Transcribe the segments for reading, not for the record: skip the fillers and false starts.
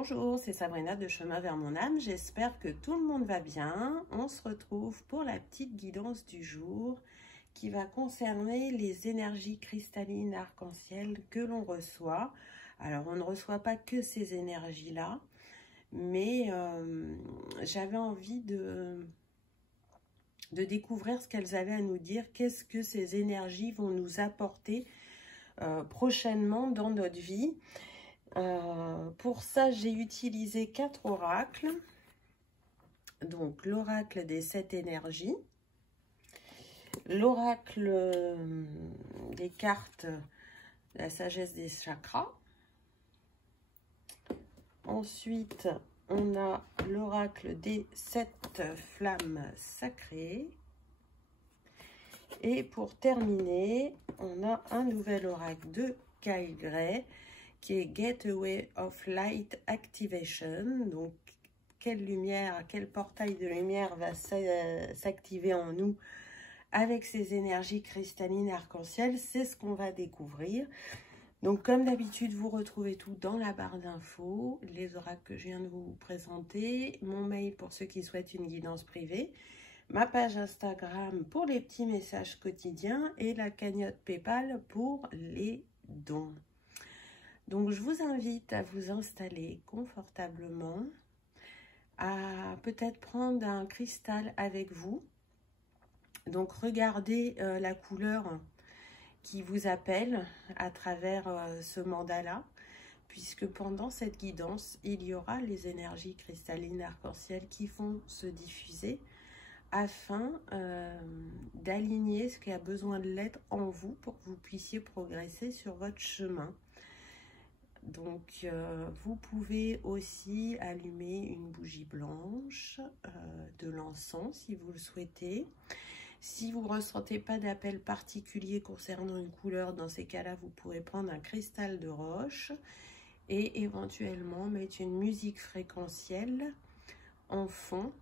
Bonjour, c'est Sabrina de Chemin vers mon âme. J'espère que tout le monde va bien. On se retrouve pour la petite guidance du jour qui va concerner les énergies cristallines arc-en-ciel que l'on reçoit. Alors, on ne reçoit pas que ces énergies-là, mais j'avais envie de découvrir ce qu'elles avaient à nous dire. Qu'est-ce que ces énergies vont nous apporter prochainement dans notre vie. Pour ça, j'ai utilisé 4 oracles. Donc, l'oracle des 7 énergies, l'oracle des cartes, la sagesse des chakras. Ensuite, on a l'oracle des 7 flammes sacrées. Et pour terminer, on a un nouvel oracle de Kyle Gray qui est Gateway of Light Activation. Donc, quelle lumière, quel portail de lumière va s'activer en nous avec ces énergies cristallines arc-en-ciel? C'est ce qu'on va découvrir. Donc, comme d'habitude, vous retrouvez tout dans la barre d'infos, les oracles que je viens de vous présenter, mon mail pour ceux qui souhaitent une guidance privée, ma page Instagram pour les petits messages quotidiens et la cagnotte PayPal pour les dons. Donc, je vous invite à vous installer confortablement, à peut-être prendre un cristal avec vous. Donc, regardez la couleur qui vous appelle à travers ce mandala, puisque pendant cette guidance, il y aura les énergies cristallines arc-en-ciel qui vont se diffuser afin d'aligner ce qui a besoin de l'être en vous pour que vous puissiez progresser sur votre chemin. Donc, vous pouvez aussi allumer une bougie blanche, de l'encens si vous le souhaitez. Si vous ne ressentez pas d'appel particulier concernant une couleur, dans ces cas-là, vous pourrez prendre un cristal de roche et éventuellement mettre une musique fréquentielle en fond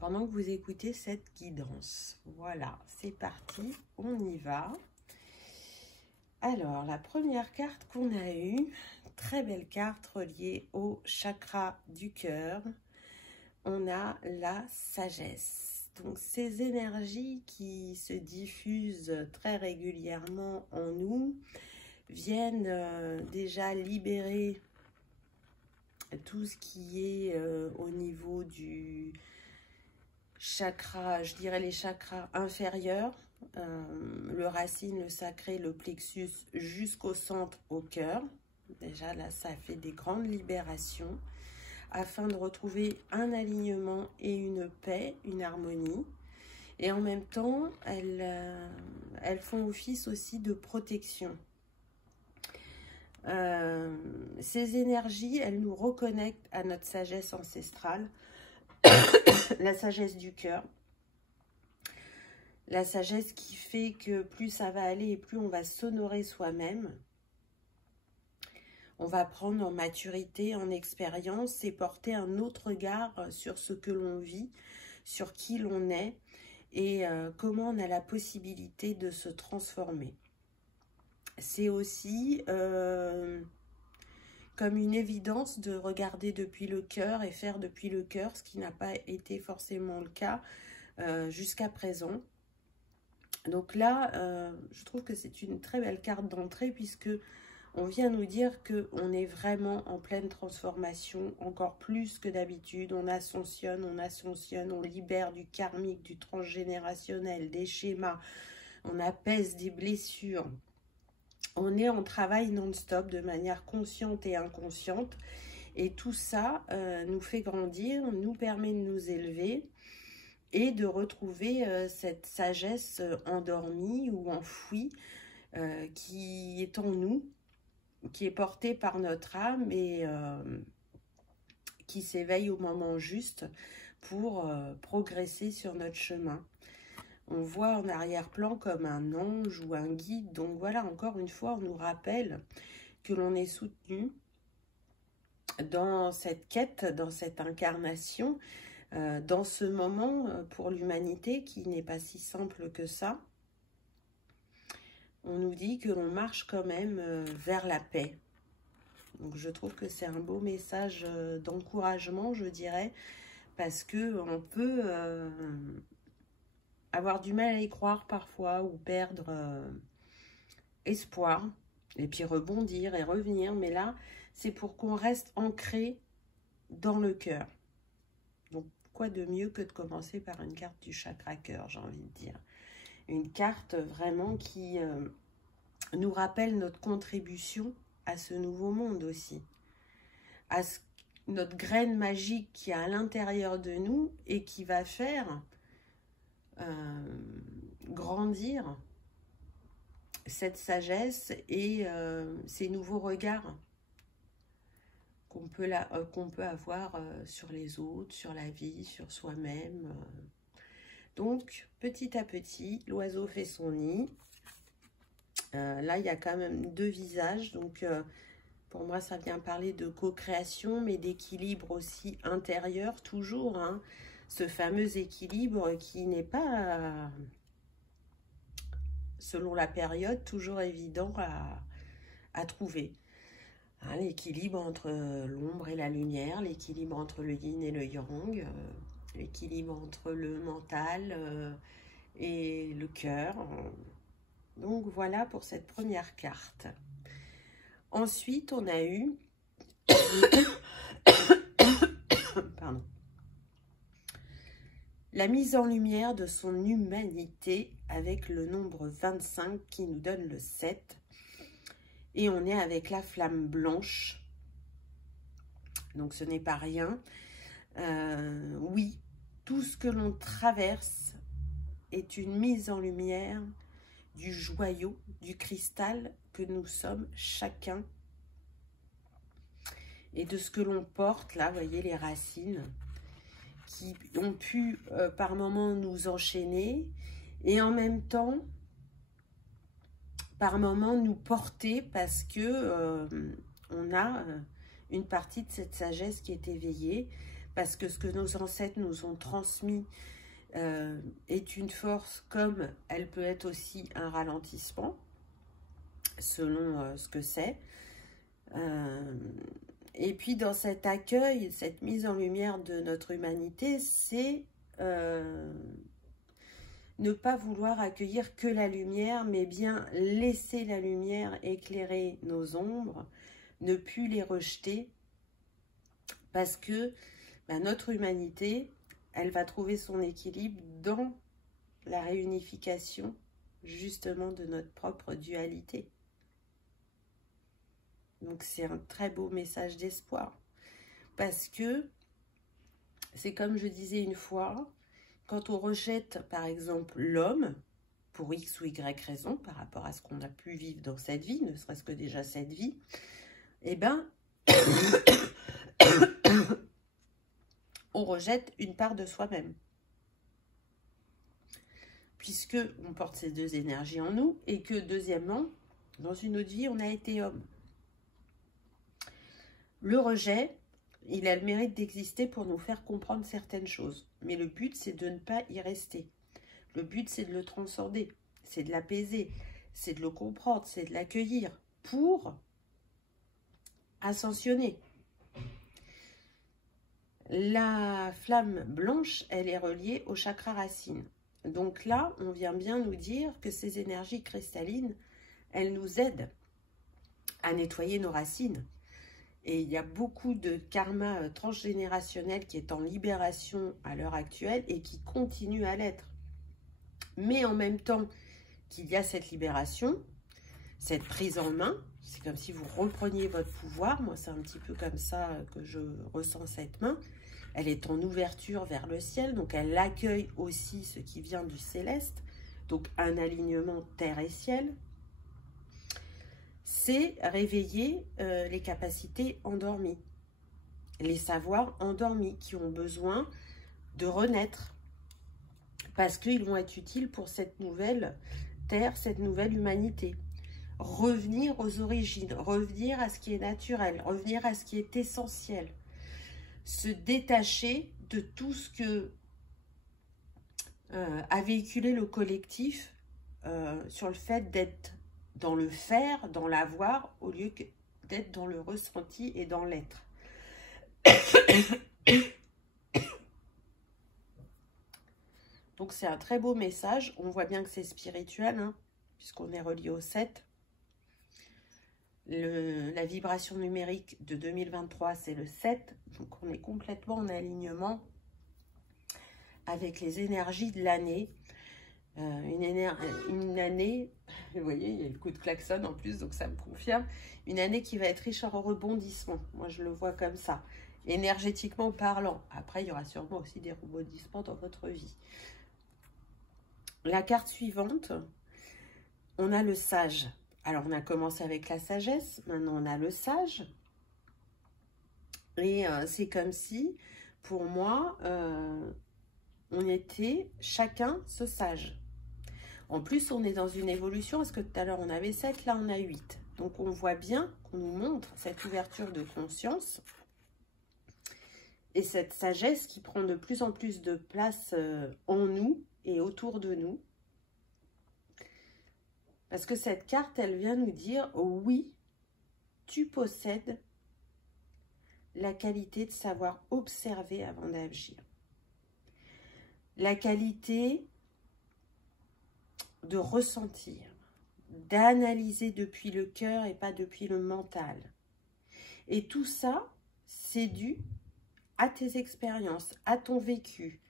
pendant que vous écoutez cette guidance. Voilà, c'est parti, on y va. Alors, la première carte qu'on a eue, très belle carte reliée au chakra du cœur, on a la sagesse. Donc, ces énergies qui se diffusent très régulièrement en nous viennent déjà libérer tout ce qui est au niveau du chakra, je dirais les chakras inférieurs, le racine, le sacré, le plexus jusqu'au centre, au cœur. Déjà là, ça fait des grandes libérations afin de retrouver un alignement et une paix, une harmonie. Et en même temps, elles font office aussi de protection. Ces énergies, elles nous reconnectent à notre sagesse ancestrale, la sagesse du cœur. La sagesse qui fait que plus ça va aller et plus on va s'honorer soi-même. On va prendre en maturité, en expérience et porter un autre regard sur ce que l'on vit, sur qui l'on est et comment on a la possibilité de se transformer. C'est aussi comme une évidence de regarder depuis le cœur et faire depuis le cœur, ce qui n'a pas été forcément le cas jusqu'à présent. Donc là, je trouve que c'est une très belle carte d'entrée puisque on vient nous dire qu'on est vraiment en pleine transformation, encore plus que d'habitude. On ascensionne, on libère du karmique, du transgénérationnel, des schémas, on apaise des blessures. On est en travail non-stop de manière consciente et inconsciente. Et tout ça nous fait grandir, nous permet de nous élever et de retrouver cette sagesse endormie ou enfouie qui est en nous, qui est portée par notre âme et qui s'éveille au moment juste pour progresser sur notre chemin. On voit en arrière-plan comme un ange ou un guide. Donc voilà, encore une fois, on nous rappelle que l'on est soutenu dans cette quête, dans cette incarnation, dans ce moment pour l'humanité qui n'est pas si simple que ça. On nous dit que l'on marche quand même vers la paix. Donc je trouve que c'est un beau message d'encouragement, je dirais, parce que on peut avoir du mal à y croire parfois ou perdre espoir et puis rebondir et revenir. Mais là, c'est pour qu'on reste ancré dans le cœur. Donc, quoi de mieux que de commencer par une carte du chakra cœur, j'ai envie de dire. Une carte vraiment qui nous rappelle notre contribution à ce nouveau monde aussi. À notre graine magique qui est à l'intérieur de nous et qui va faire grandir cette sagesse et ces nouveaux regards qu'on peut avoir sur les autres, sur la vie, sur soi-même. Donc, petit à petit, l'oiseau fait son nid. Là, il y a quand même deux visages. Donc, pour moi, ça vient parler de co-création, mais d'équilibre aussi intérieur, toujours. Hein, ce fameux équilibre qui n'est pas, selon la période, toujours évident à trouver. Hein, l'équilibre entre l'ombre et la lumière, l'équilibre entre le yin et le yang, l'équilibre entre le mental et le cœur. Donc voilà pour cette première carte. Ensuite, on a eu pardon, la mise en lumière de son humanité avec le nombre 25 qui nous donne le 7. Et on est avec la flamme blanche. Donc ce n'est pas rien. Oui, tout ce que l'on traverse est une mise en lumière du joyau, du cristal que nous sommes chacun. Et de ce que l'on porte, là, vous voyez les racines qui ont pu par moments nous enchaîner et en même temps, par moments nous porter parce que on a une partie de cette sagesse qui est éveillée, parce que ce que nos ancêtres nous ont transmis est une force, comme elle peut être aussi un ralentissement, selon ce que c'est. Et puis dans cet accueil, cette mise en lumière de notre humanité, c'est ne pas vouloir accueillir que la lumière, mais bien laisser la lumière éclairer nos ombres, ne plus les rejeter, parce que notre humanité, elle va trouver son équilibre dans la réunification justement de notre propre dualité. Donc c'est un très beau message d'espoir, parce que c'est comme je disais une fois, quand on rejette par exemple l'homme, pour X ou Y raison, par rapport à ce qu'on a pu vivre dans cette vie, ne serait-ce que déjà cette vie, eh bien, on rejette une part de soi-même. Puisque on porte ces deux énergies en nous, et que deuxièmement, dans une autre vie, on a été homme. Le rejet, il a le mérite d'exister pour nous faire comprendre certaines choses. Mais le but, c'est de ne pas y rester. Le but, c'est de le transcender, c'est de l'apaiser, c'est de le comprendre, c'est de l'accueillir pour ascensionner. La flamme blanche, elle est reliée au chakra racine. Donc là, on vient bien nous dire que ces énergies cristallines, elles nous aident à nettoyer nos racines. Et il y a beaucoup de karma transgénérationnel qui est en libération à l'heure actuelle et qui continue à l'être. Mais en même temps qu'il y a cette libération, cette prise en main, c'est comme si vous repreniez votre pouvoir. Moi, c'est un petit peu comme ça que je ressens cette main. Elle est en ouverture vers le ciel, donc elle accueille aussi ce qui vient du céleste. Donc un alignement terre et ciel. C'est réveiller les capacités endormies, les savoirs endormis qui ont besoin de renaître parce qu'ils vont être utiles pour cette nouvelle terre, cette nouvelle humanité. Revenir aux origines, revenir à ce qui est naturel, revenir à ce qui est essentiel, se détacher de tout ce que a véhiculé le collectif sur le fait d'être dans le faire, dans l'avoir, au lieu d'être dans le ressenti et dans l'être. Donc c'est un très beau message. On voit bien que c'est spirituel, hein, puisqu'on est relié au 7. La vibration numérique de 2023, c'est le 7. Donc on est complètement en alignement avec les énergies de l'année. Une année, vous voyez, il y a le coup de klaxon en plus, donc ça me confirme. Une année qui va être riche en rebondissements. Moi, je le vois comme ça, énergétiquement parlant. Après, il y aura sûrement aussi des rebondissements dans votre vie. La carte suivante, on a le sage. Alors, on a commencé avec la sagesse, maintenant on a le sage. Et c'est comme si, pour moi, on était chacun ce sage. En plus, on est dans une évolution, parce que tout à l'heure on avait 7, là on a 8. Donc on voit bien qu'on nous montre cette ouverture de conscience et cette sagesse qui prend de plus en plus de place en nous et autour de nous. Parce que cette carte, elle vient nous dire, oh oui, tu possèdes la qualité de savoir observer avant d'agir. La qualité de ressentir, d'analyser depuis le cœur et pas depuis le mental. Et tout ça, c'est dû à tes expériences, à ton vécu,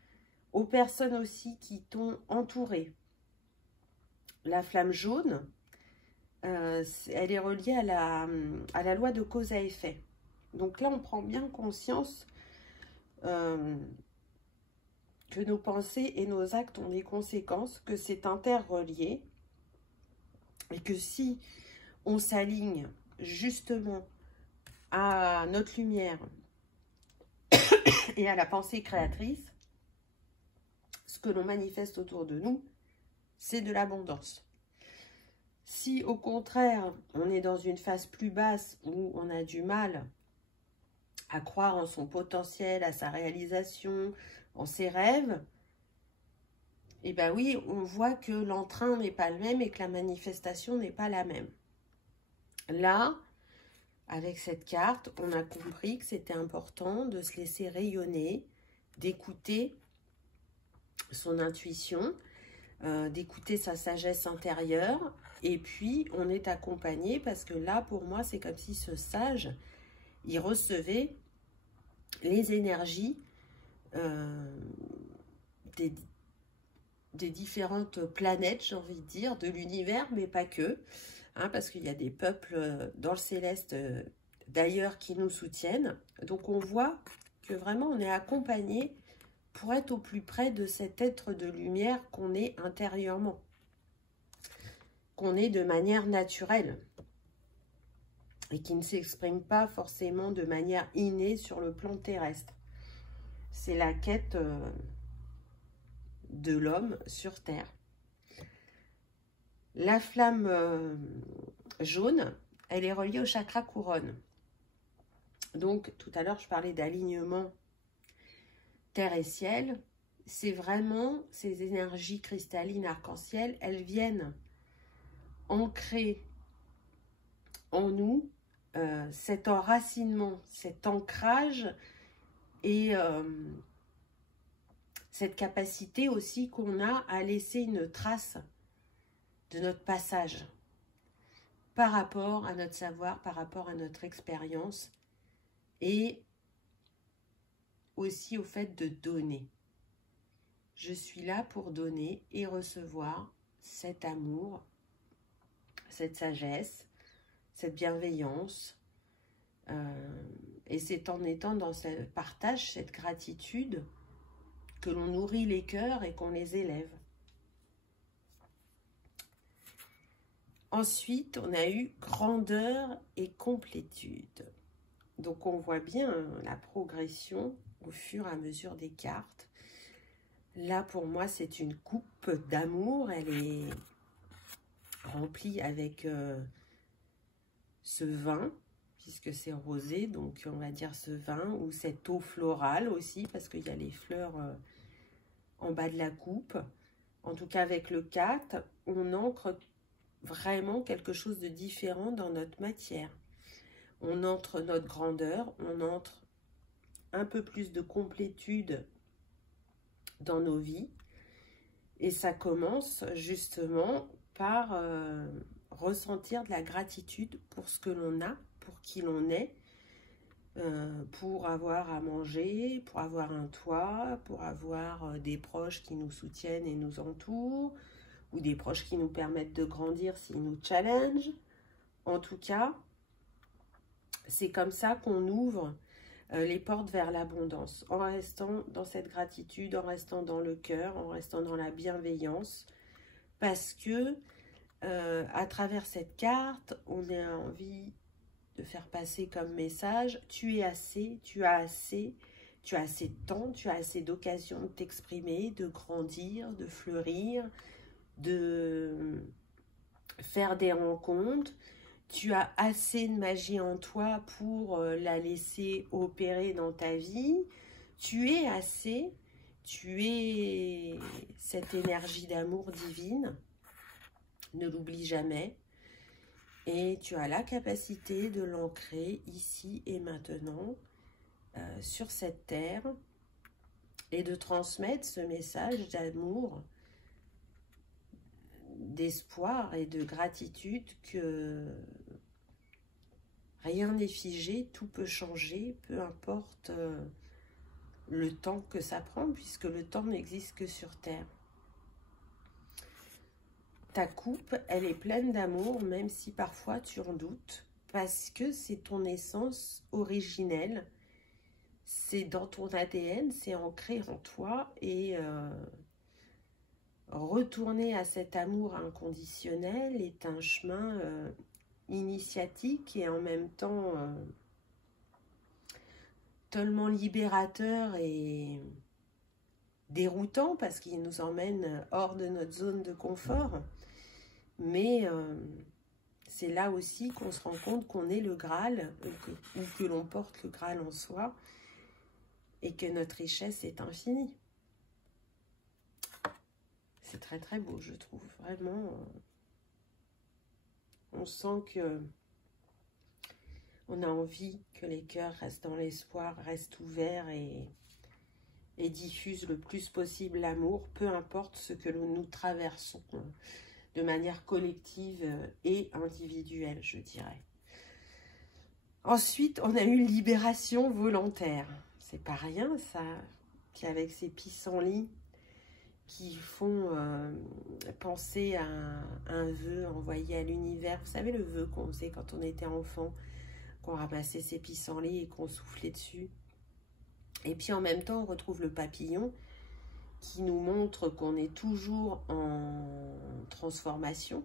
aux personnes aussi qui t'ont entouré. La flamme jaune, elle est reliée à la loi de cause à effet. Donc là, on prend bien conscience que nos pensées et nos actes ont des conséquences, que c'est interrelié, et que si on s'aligne justement à notre lumière et à la pensée créatrice, ce que l'on manifeste autour de nous, c'est de l'abondance. Si au contraire, on est dans une phase plus basse où on a du mal à croire en son potentiel, à sa réalisation, en ses rêves, et bien oui, on voit que l'entrain n'est pas le même et que la manifestation n'est pas la même. Là, avec cette carte, on a compris que c'était important de se laisser rayonner, d'écouter son intuition, d'écouter sa sagesse intérieure. Et puis, on est accompagné parce que là, pour moi, c'est comme si ce sage, il recevait les énergies des différentes planètes, j'ai envie de dire, de l'univers, mais pas que. Hein, parce qu'il y a des peuples dans le céleste d'ailleurs qui nous soutiennent. Donc, on voit que vraiment, on est accompagné pour être au plus près de cet être de lumière qu'on est intérieurement, qu'on est de manière naturelle et qui ne s'exprime pas forcément de manière innée sur le plan terrestre. C'est la quête de l'homme sur Terre. La flamme jaune, elle est reliée au chakra couronne. Donc, tout à l'heure, je parlais d'alignement terre et ciel. C'est vraiment ces énergies cristallines arc-en-ciel, elles viennent ancrer en nous cet enracinement, cet ancrage et cette capacité aussi qu'on a à laisser une trace de notre passage par rapport à notre savoir, par rapport à notre expérience et aussi au fait de donner. Je suis là pour donner et recevoir cet amour, cette sagesse, cette bienveillance. Et c'est en étant dans ce partage, cette gratitude, que l'on nourrit les cœurs et qu'on les élève. Ensuite, on a eu grandeur et complétude. Donc, on voit bien la progression au fur et à mesure des cartes. Là, pour moi, c'est une coupe d'amour. Elle est remplie avec ce vin, puisque c'est rosé, donc on va dire ce vin, ou cette eau florale aussi, parce qu'il y a les fleurs en bas de la coupe. En tout cas, avec le 4, on ancre vraiment quelque chose de différent dans notre matière. on entre notre grandeur, on entre un peu plus de complétude dans nos vies. Et ça commence justement par ressentir de la gratitude pour ce que l'on a, pour qui l'on est, pour avoir à manger, pour avoir un toit, pour avoir des proches qui nous soutiennent et nous entourent, ou des proches qui nous permettent de grandir s'ils nous challengent. En tout cas, c'est comme ça qu'on ouvre les portes vers l'abondance, en restant dans cette gratitude, en restant dans le cœur, en restant dans la bienveillance, parce que à travers cette carte, on a envie de faire passer comme message: tu es assez, tu as assez, tu as assez de temps, tu as assez d'occasions de t'exprimer, de grandir, de fleurir, de faire des rencontres. Tu as assez de magie en toi pour la laisser opérer dans ta vie. Tu es assez, tu es cette énergie d'amour divine. Ne l'oublie jamais. Et tu as la capacité de l'ancrer ici et maintenant sur cette terre et de transmettre ce message d'amour, d'espoir et de gratitude que rien n'est figé, tout peut changer, peu importe le temps que ça prend, puisque le temps n'existe que sur Terre. Ta coupe, elle est pleine d'amour, même si parfois tu en doutes, parce que c'est ton essence originelle, c'est dans ton ADN, c'est ancré en toi, et retourner à cet amour inconditionnel est un chemin initiatique et en même temps tellement libérateur et déroutant parce qu'il nous emmène hors de notre zone de confort. Mais c'est là aussi qu'on se rend compte qu'on est le Graal ou que l'on porte le Graal en soi et que notre richesse est infinie. C'est très très beau, je trouve. Vraiment, on sent que on a envie que les cœurs restent dans l'espoir, restent ouverts et diffusent le plus possible l'amour, peu importe ce que nous traversons de manière collective et individuelle, je dirais. Ensuite, on a eu libération volontaire. C'est pas rien, ça. Puis avec ces pissenlits qui font penser à un vœu envoyé à l'univers. Vous savez, le vœu qu'on faisait quand on était enfant, qu'on ramassait ses pissenlits et qu'on soufflait dessus. Et puis en même temps, on retrouve le papillon qui nous montre qu'on est toujours en transformation.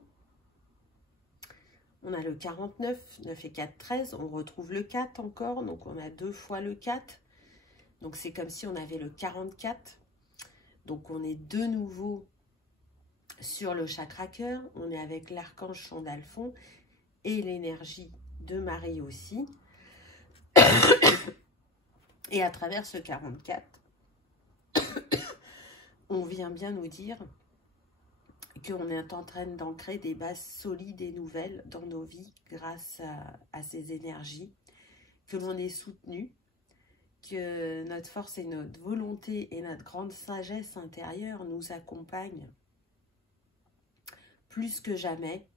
On a le 49, 9 et 4, 13. On retrouve le 4 encore, donc on a 2 fois le 4. Donc c'est comme si on avait le 44. Donc on est de nouveau sur le chakra cœur. On est avec l'archange Chandalphon et l'énergie de Marie aussi. Et à travers ce 44, on vient bien nous dire qu'on est en train d'ancrer des bases solides et nouvelles dans nos vies grâce à ces énergies, que l'on est soutenu, que notre force et notre volonté et notre grande sagesse intérieure nous accompagnent plus que jamais.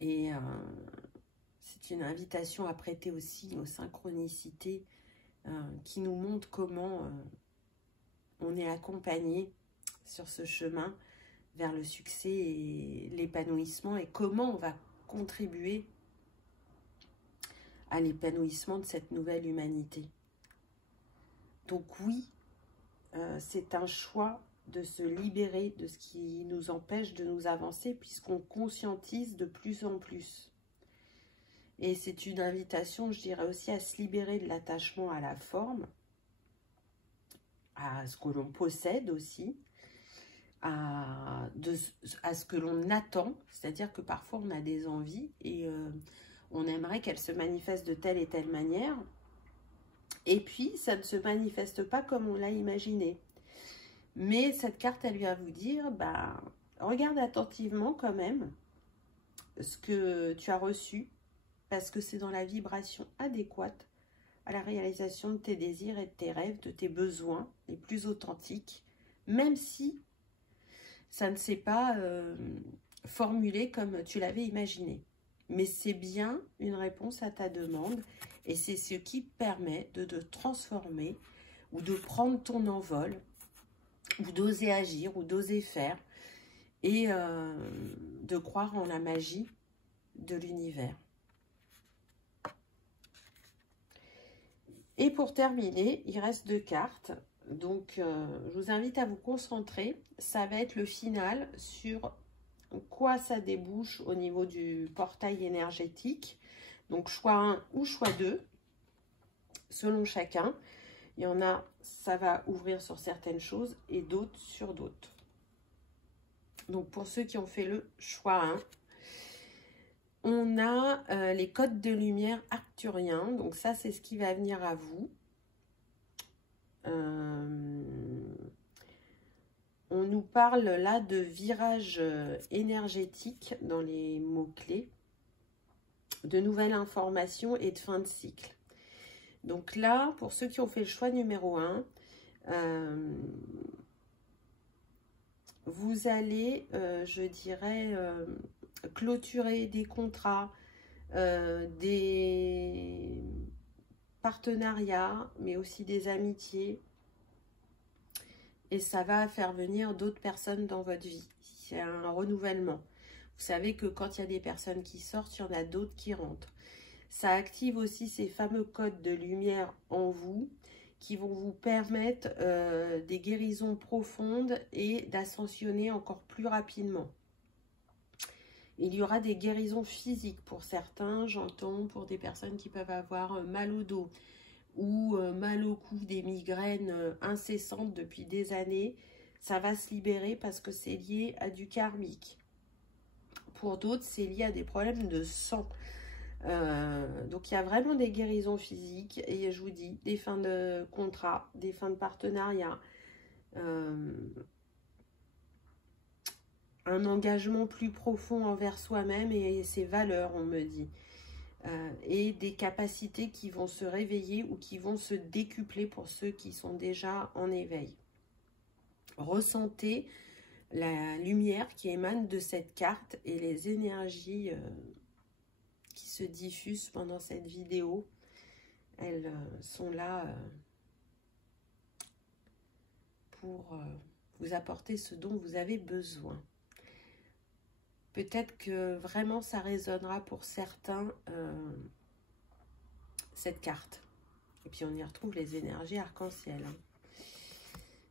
Et c'est une invitation à prêter aussi aux synchronicités qui nous montrent comment on est accompagné sur ce chemin vers le succès et l'épanouissement et comment on va contribuer à l'épanouissement de cette nouvelle humanité. Donc oui, c'est un choix de se libérer de ce qui nous empêche de nous avancer puisqu'on conscientise de plus en plus. Et c'est une invitation, je dirais aussi, à se libérer de l'attachement à la forme, à ce que l'on possède aussi, à ce que l'on attend, c'est-à-dire que parfois on a des envies et on aimerait qu'elles se manifestent de telle et telle manière, et puis ça ne se manifeste pas comme on l'a imaginé. Mais cette carte, elle vient vous dire, bah, regarde attentivement quand même ce que tu as reçu, parce que c'est dans la vibration adéquate à la réalisation de tes désirs et de tes rêves, de tes besoins les plus authentiques, même si ça ne s'est pas formulé comme tu l'avais imaginé. Mais c'est bien une réponse à ta demande et c'est ce qui permet de te transformer ou de prendre ton envol ou d'oser agir ou d'oser faire et de croire en la magie de l'univers. Et pour terminer, il reste 2 cartes. Donc, je vous invite à vous concentrer. Ça va être le final sur quoi ça débouche au niveau du portail énergétique. Donc, choix 1 ou choix 2, selon chacun. Il y en a, ça va ouvrir sur certaines choses et d'autres sur d'autres. Donc, pour ceux qui ont fait le choix 1, on a les codes de lumière arcturiens. Donc, ça, c'est ce qui va venir à vous. On nous parle là de virage énergétique dans les mots-clés, de nouvelles informations et de fin de cycle. Donc là, pour ceux qui ont fait le choix numéro 1, vous allez, je dirais, clôturer des contrats, des partenariats, mais aussi des amitiés. Et ça va faire venir d'autres personnes dans votre vie. C'est un renouvellement. Vous savez que quand il y a des personnes qui sortent, il y en a d'autres qui rentrent. Ça active aussi ces fameux codes de lumière en vous qui vont vous permettre des guérisons profondes et d'ascensionner encore plus rapidement. Il y aura des guérisons physiques pour certains, j'entends, pour des personnes qui peuvent avoir mal au dos ou mal au cou, des migraines incessantes depuis des années. Ça va se libérer parce que c'est lié à du karmique. Pour d'autres, c'est lié à des problèmes de sang. Donc il y a vraiment des guérisons physiques et je vous dis, des fins de contrat, des fins de partenariat, un engagement plus profond envers soi-même et ses valeurs, on me dit. Et des capacités qui vont se réveiller ou qui vont se décupler pour ceux qui sont déjà en éveil. Ressentez la lumière qui émane de cette carte et les énergies qui se diffusent pendant cette vidéo. Elles sont là pour vous apporter ce dont vous avez besoin. Peut-être que vraiment ça résonnera pour certains, cette carte. Et puis on y retrouve les énergies arc-en-ciel. Hein.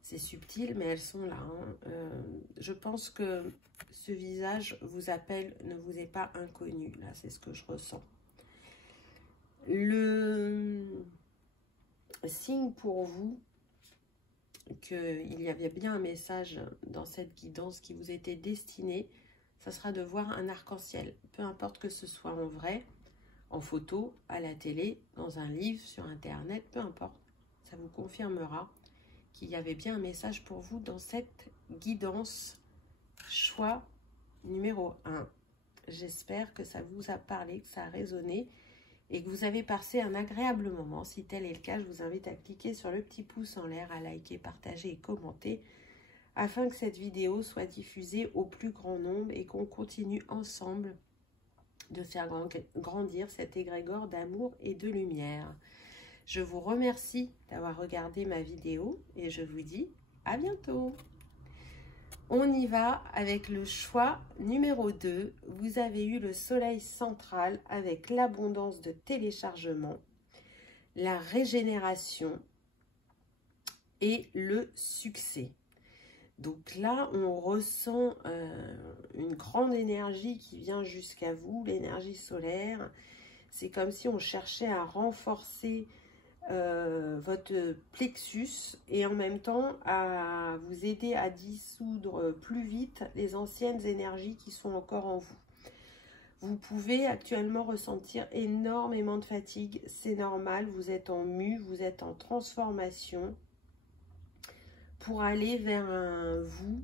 C'est subtil, mais elles sont là. Hein. Je pense que ce visage vous appelle, ne vous est pas inconnu. Là, c'est ce que je ressens. Le signe pour vous qu'il y avait bien un message dans cette guidance qui vous était destiné, ça sera de voir un arc-en-ciel. Peu importe que ce soit en vrai, en photo, à la télé, dans un livre, sur Internet, peu importe. Ça vous confirmera qu'il y avait bien un message pour vous dans cette guidance choix numéro 1. J'espère que ça vous a parlé, que ça a résonné et que vous avez passé un agréable moment. Si tel est le cas, je vous invite à cliquer sur le petit pouce en l'air, à liker, partager et commenter afin que cette vidéo soit diffusée au plus grand nombre et qu'on continue ensemble de faire grandir cet égrégore d'amour et de lumière. Je vous remercie d'avoir regardé ma vidéo et je vous dis à bientôt. On y va avec le choix numéro 2. Vous avez eu le soleil central avec l'abondance de téléchargement, la régénération et le succès. Donc là, on ressent une grande énergie qui vient jusqu'à vous, l'énergie solaire. C'est comme si on cherchait à renforcer votre plexus et en même temps à vous aider à dissoudre plus vite les anciennes énergies qui sont encore en vous. Vous pouvez actuellement ressentir énormément de fatigue, c'est normal, vous êtes en mue, vous êtes en transformation pour aller vers un vous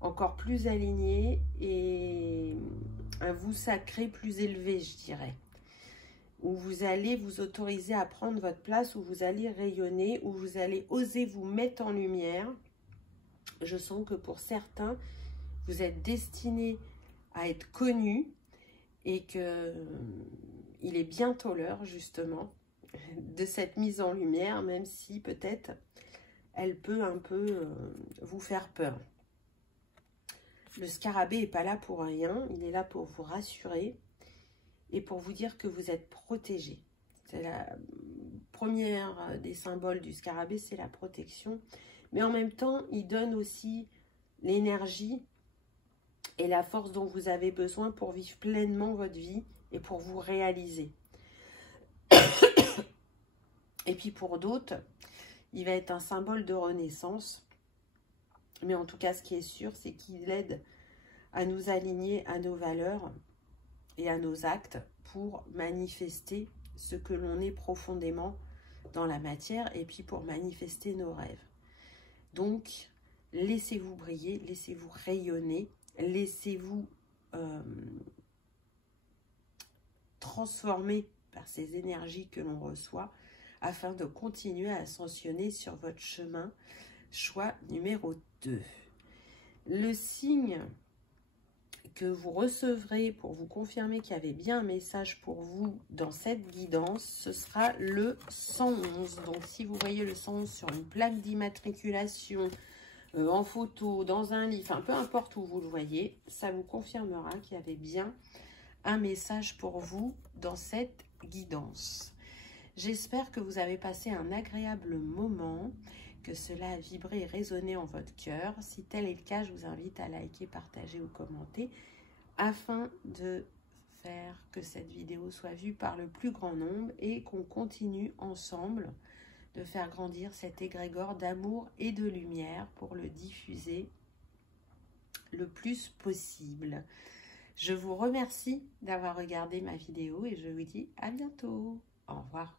encore plus aligné et un vous sacré plus élevé, je dirais. où vous allez vous autoriser à prendre votre place, où vous allez rayonner, où vous allez oser vous mettre en lumière. Je sens que pour certains, vous êtes destinés à être connus et que il est bientôt l'heure justement de cette mise en lumière, même si peut-être elle peut un peu vous faire peur. Le scarabée n'est pas là pour rien, il est là pour vous rassurer et pour vous dire que vous êtes protégé. C'est la première des symboles du scarabée, c'est la protection. Mais en même temps, il donne aussi l'énergie et la force dont vous avez besoin pour vivre pleinement votre vie et pour vous réaliser. Et puis pour d'autres, il va être un symbole de renaissance. Mais en tout cas, ce qui est sûr, c'est qu'il aide à nous aligner à nos valeurs et à nos actes pour manifester ce que l'on est profondément dans la matière et puis pour manifester nos rêves. Donc, laissez-vous briller, laissez-vous rayonner, laissez-vous transformer par ces énergies que l'on reçoit afin de continuer à ascensionner sur votre chemin. Choix numéro 2. Le signe que vous recevrez pour vous confirmer qu'il y avait bien un message pour vous dans cette guidance, ce sera le 111. Donc, si vous voyez le 111 sur une plaque d'immatriculation, en photo, dans un livre, enfin, peu importe où vous le voyez, ça vous confirmera qu'il y avait bien un message pour vous dans cette guidance. J'espère que vous avez passé un agréable moment, que cela a vibré et résonné en votre cœur. Si tel est le cas, je vous invite à liker, partager ou commenter afin de faire que cette vidéo soit vue par le plus grand nombre et qu'on continue ensemble de faire grandir cet égrégore d'amour et de lumière pour le diffuser le plus possible. Je vous remercie d'avoir regardé ma vidéo et je vous dis à bientôt. Au revoir.